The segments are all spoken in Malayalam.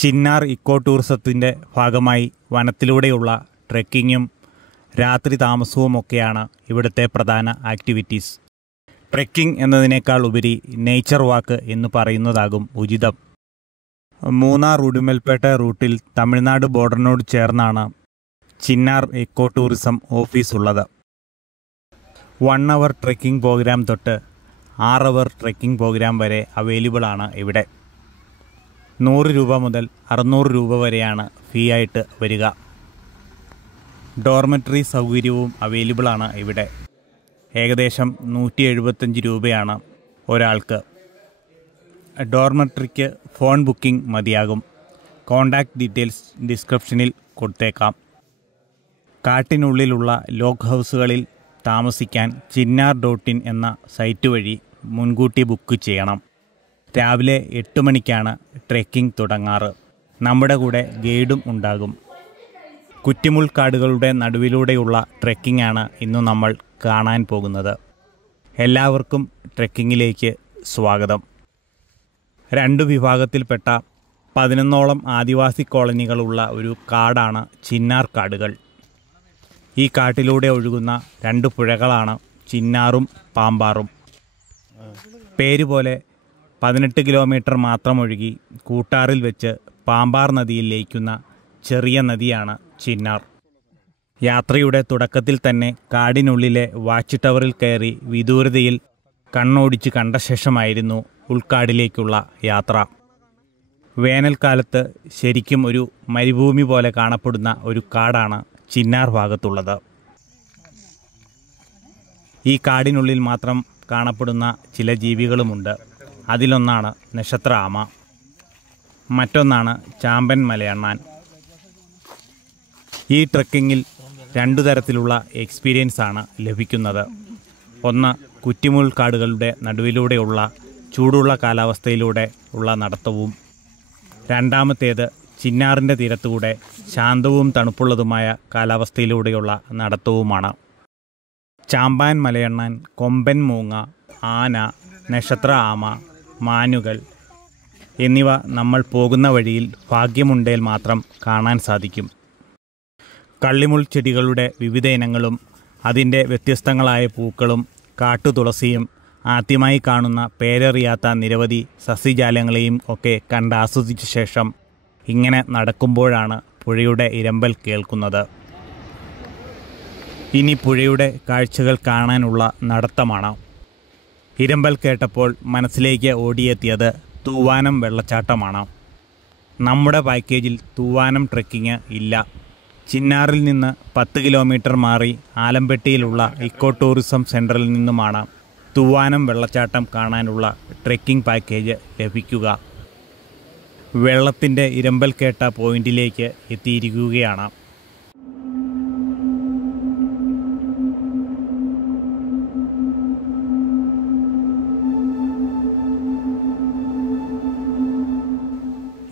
ചിന്നാർ ഇക്കോ ടൂറിസത്തിൻ്റെ ഭാഗമായി വനത്തിലൂടെയുള്ള ട്രെക്കിങ്ങും രാത്രി താമസവുമൊക്കെയാണ് ഇവിടുത്തെ പ്രധാന ആക്ടിവിറ്റീസ്. ട്രെക്കിംഗ് എന്നതിനേക്കാൾ ഉപരി നേച്ചർ വാക്ക് എന്ന് പറയുന്നതാകും ഉചിതം. മൂന്നാർ ഉടുമ്പൽപേട്ട റൂട്ടിൽ തമിഴ്നാട് ബോർഡറിനോട് ചേർന്നാണ് ചിന്നാർ എക്കോ ടൂറിസം ഓഫീസ് ഉള്ളത്. 1 അവർ ട്രെക്കിംഗ് പ്രോഗ്രാം തൊട്ട് 6 അവർ ട്രെക്കിംഗ് പ്രോഗ്രാം വരെ അവൈലബിളാണ് ഇവിടെ. 100 രൂപ മുതൽ 600 രൂപ വരെയാണ് ഫീ ആയിട്ട് വരിക. ഡോർമെറ്ററി സൗകര്യവും അവൈലബിളാണ് ഇവിടെ. ഏകദേശം 175 രൂപയാണ് ഒരാൾക്ക്. ഡോർമെറ്ററിക്ക് ഫോൺ ബുക്കിംഗ് മതിയാകും. കോൺടാക്റ്റ് ഡീറ്റെയിൽസ് ഡിസ്ക്രിപ്ഷനിൽ കൊടുത്തേക്കാം. കാട്ടിനുള്ളിലുള്ള ലോഗ് ഹൗസുകളിൽ താമസിക്കാൻ ചിന്നാർ.in എന്ന സൈറ്റ് വഴി മുൻകൂട്ടി ബുക്ക് ചെയ്യണം. രാവിലെ 8 മണിക്കാണ് ട്രെക്കിംഗ് തുടങ്ങാറ്. നമ്മുടെ കൂടെ ഗൈഡും ഉണ്ടാകും. കുറ്റിമുൾക്കാടുകളുടെ നടുവിലൂടെയുള്ള ട്രെക്കിംഗ് ആണ് ഇന്ന് നമ്മൾ കാണാൻ പോകുന്നത്. എല്ലാവർക്കും ട്രെക്കിങ്ങിലേക്ക് സ്വാഗതം. 2 വിഭാഗത്തിൽപ്പെട്ട 11ഓളം ആദിവാസി കോളനികളുള്ള ഒരു കാടാണ് ചിന്നാർ കാടുകൾ. ഈ കാട്ടിലൂടെ ഒഴുകുന്ന 2 പുഴകളാണ് ചിന്നാറും പാമ്പാറും. പേരുപോലെ 18 കിലോമീറ്റർ മാത്രം ഒഴുകി കൂട്ടാറിൽ വെച്ച് പാമ്പാർ നദിയിൽ ലയിക്കുന്ന ചെറിയ നദിയാണ് ചിന്നാർ. യാത്രയുടെ തുടക്കത്തിൽ തന്നെ കാടിനുള്ളിലെ വാച്ച് ടവറിൽ കയറി വിദൂരതയിൽ കണ്ണോടിച്ച് കണ്ട ശേഷമായിരുന്നു ഉൾക്കാടിലേക്കുള്ള യാത്ര. വേനൽക്കാലത്ത് ശരിക്കും ഒരു മരുഭൂമി പോലെ കാണപ്പെടുന്ന ഒരു കാടാണ് ചിന്നാർ ഭാഗത്തുള്ളത്. ഈ കാടിനുള്ളിൽ മാത്രം കാണപ്പെടുന്ന ചില ജീവികളുമുണ്ട്. അതിലൊന്നാണ് നക്ഷത്ര ആമ, മറ്റൊന്നാണ് ചാമ്പൻ മലയണ്ണാൻ. ഈ ട്രെക്കിങ്ങിൽ 2 തരത്തിലുള്ള എക്സ്പീരിയൻസ് ആണ് ലഭിക്കുന്നത്. ഒന്ന്, കുറ്റിമുൾക്കാടുകളുടെ നടുവിലൂടെയുള്ള ചൂടുള്ള കാലാവസ്ഥയിലൂടെ ഉള്ള നടത്തവും. രണ്ടാമത്തേത് ചിന്നാറിൻ്റെ തീരത്തുകൂടെ ശാന്തവും തണുപ്പുള്ളതുമായ കാലാവസ്ഥയിലൂടെയുള്ള നടത്തവുമാണ്. ചാമ്പാൻ മലയണ്ണാൻ, കൊമ്പൻ മൂങ്ങ, ആന, നക്ഷത്ര ആമ, മാനുകൾ എന്നിവ നമ്മൾ പോകുന്ന വഴിയിൽ ഭാഗ്യമുണ്ടേൽ മാത്രം കാണാൻ സാധിക്കും. കള്ളിമുൾ ചെടികളുടെ വിവിധ ഇനങ്ങളും അതിൻ്റെ വ്യത്യസ്തങ്ങളായ പൂക്കളും കാട്ടുതുളസിയും ആദ്യമായി കാണുന്ന പേരറിയാത്ത നിരവധി സസ്യജാലങ്ങളെയും ഒക്കെ കണ്ടാസ്വദിച്ച ശേഷം ഇങ്ങനെ നടക്കുമ്പോഴാണ് പുഴയുടെ ഇരമ്പൽ കേൾക്കുന്നത്. ഇനി പുഴയുടെ കാഴ്ചകൾ കാണാനുള്ള നടത്തമാണ്. ഇരമ്പൽ കേട്ടപ്പോൾ മനസ്സിലേക്ക് ഓടിയെത്തിയത് തൂവാനം വെള്ളച്ചാട്ടമാണ്. നമ്മുടെ പാക്കേജിൽ തൂവാനം ട്രെക്കിങ് ഇല്ല. ചിന്നാറിൽ നിന്ന് 10 കിലോമീറ്റർ മാറി ആലമ്പട്ടിയിലുള്ള ഇക്കോ ടൂറിസം സെൻറ്ററിൽ നിന്നുമാണ് തൂവാനം വെള്ളച്ചാട്ടം കാണാനുള്ള ട്രെക്കിംഗ് പാക്കേജ് ലഭിക്കുക. വെള്ളത്തിൻ്റെ ഇരമ്പൽ കേട്ട പോയിന്റിലേക്ക് എത്തിയിരിക്കുകയാണ്.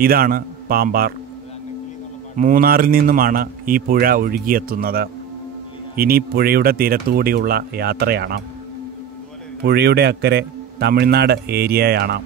ഇതാണ് പാമ്പാർ. മൂന്നാറിൽ നിന്നുമാണ് ഈ പുഴ ഒഴുകിയെത്തുന്നത്. ഇനി പുഴയുടെ തീരത്തുകൂടിയുള്ള യാത്രയാണ്. പുഴയുടെ അക്കരെ തമിഴ്നാട് ഏരിയയാണ്.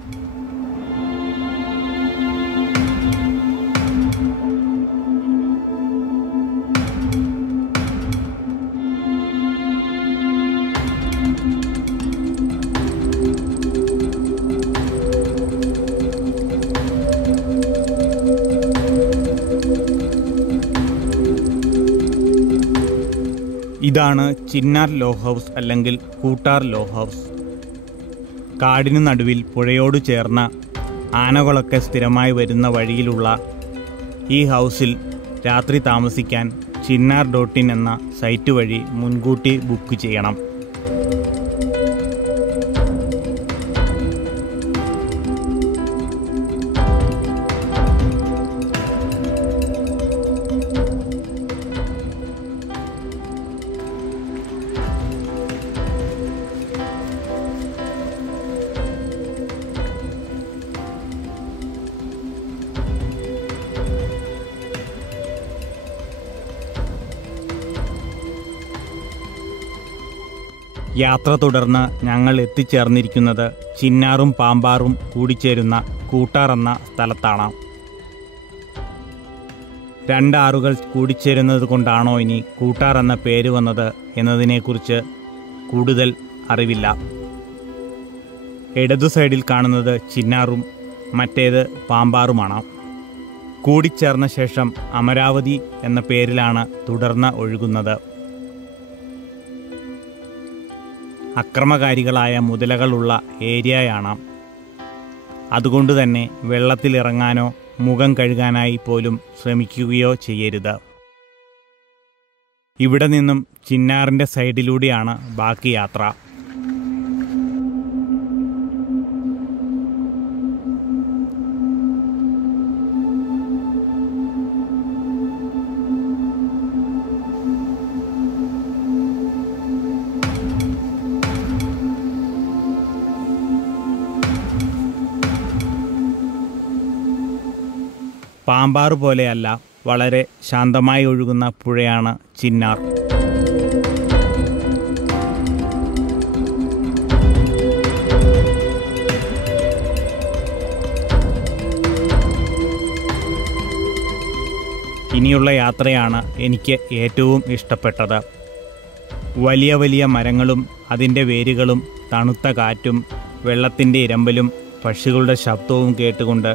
ഇതാണ് ചിന്നാർ ലോ ഹൗസ് അല്ലെങ്കിൽ കൂട്ടാർ ലോ ഹൗസ്. കാടിനു നടുവിൽ പുഴയോട് ചേർന്ന ആനകളൊക്കെ സ്ഥിരമായി വരുന്ന വഴിയിലുള്ള ഈ ഹൗസിൽ രാത്രി താമസിക്കാൻ ചിന്നാർ.in എന്ന സൈറ്റ് വഴി മുൻകൂട്ടി ബുക്ക് ചെയ്യണം. യാത്ര തുടർന്ന് ഞങ്ങൾ എത്തിച്ചേർന്നിരിക്കുന്നത് ചിന്നാറും പാമ്പാറും കൂടിച്ചേരുന്ന കൂട്ടാർ എന്ന സ്ഥലത്താണ്. രണ്ടാറുകൾ കൂടിച്ചേരുന്നത് കൊണ്ടാണോ ഇനി കൂട്ടാർ എന്ന പേര് വന്നത് എന്നതിനെക്കുറിച്ച് കൂടുതൽ അറിവില്ല. ഇടതു സൈഡിൽ കാണുന്നത് ചിന്നാറും മറ്റേത് പാമ്പാറുമാണ്. കൂടിച്ചേർന്ന ശേഷം അമരാവതി എന്ന പേരിലാണ് തുടർന്ന് ഒഴുകുന്നത്. അക്രമകാരികളായ മുതലകളുള്ള ഏരിയയാണ്. അതുകൊണ്ട് തന്നെ വെള്ളത്തിലിറങ്ങാനോ മുഖം കഴുകാനായി പോലും ശ്രമിക്കുകയോ ചെയ്യരുത്. ഇവിടെ നിന്നും ചിന്നാറിൻ്റെ സൈഡിലൂടെയാണ് ബാക്കി യാത്ര. പാമ്പാറ് പോലെയല്ല, വളരെ ശാന്തമായി ഒഴുകുന്ന പുഴയാണ് ചിന്നാർ. ഇനിയുള്ള യാത്രയാണ് എനിക്ക് ഏറ്റവും ഇഷ്ടപ്പെട്ടത്. വലിയ വലിയ മരങ്ങളും അതിൻ്റെ വേരുകളും തണുത്ത കാറ്റും വെള്ളത്തിൻ്റെ ഇരമ്പലും പക്ഷികളുടെ ശബ്ദവും കേട്ടുകൊണ്ട്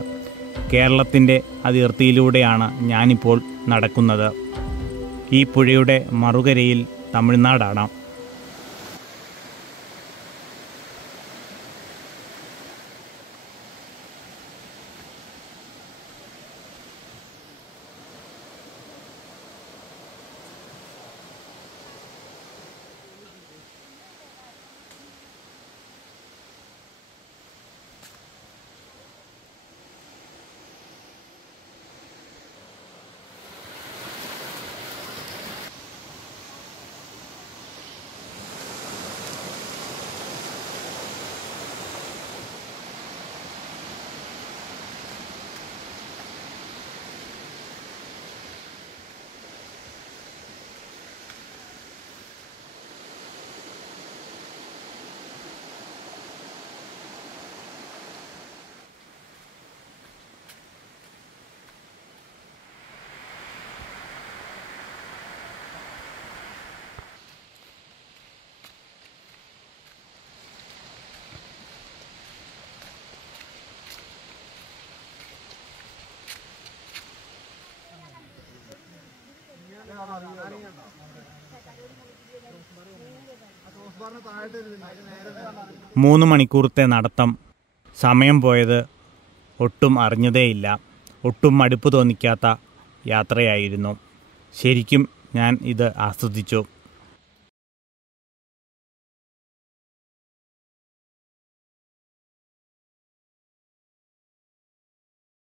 കേരളത്തിൻ്റെ അതിർത്തിയിലൂടെയാണ് ഞാനിപ്പോൾ നടക്കുന്നത്. ഈ പുഴയുടെ മറുകരയിൽ തമിഴ്നാടാണ്. മൂന്ന് മണിക്കൂറത്തെ നടത്തം സമയം പോയത് ഒട്ടും അറിഞ്ഞതേയില്ല. ഒട്ടും മടുപ്പ് തോന്നിക്കാത്ത യാത്രയായിരുന്നു. ശരിക്കും ഞാൻ ഇത് ആസ്വദിച്ചു.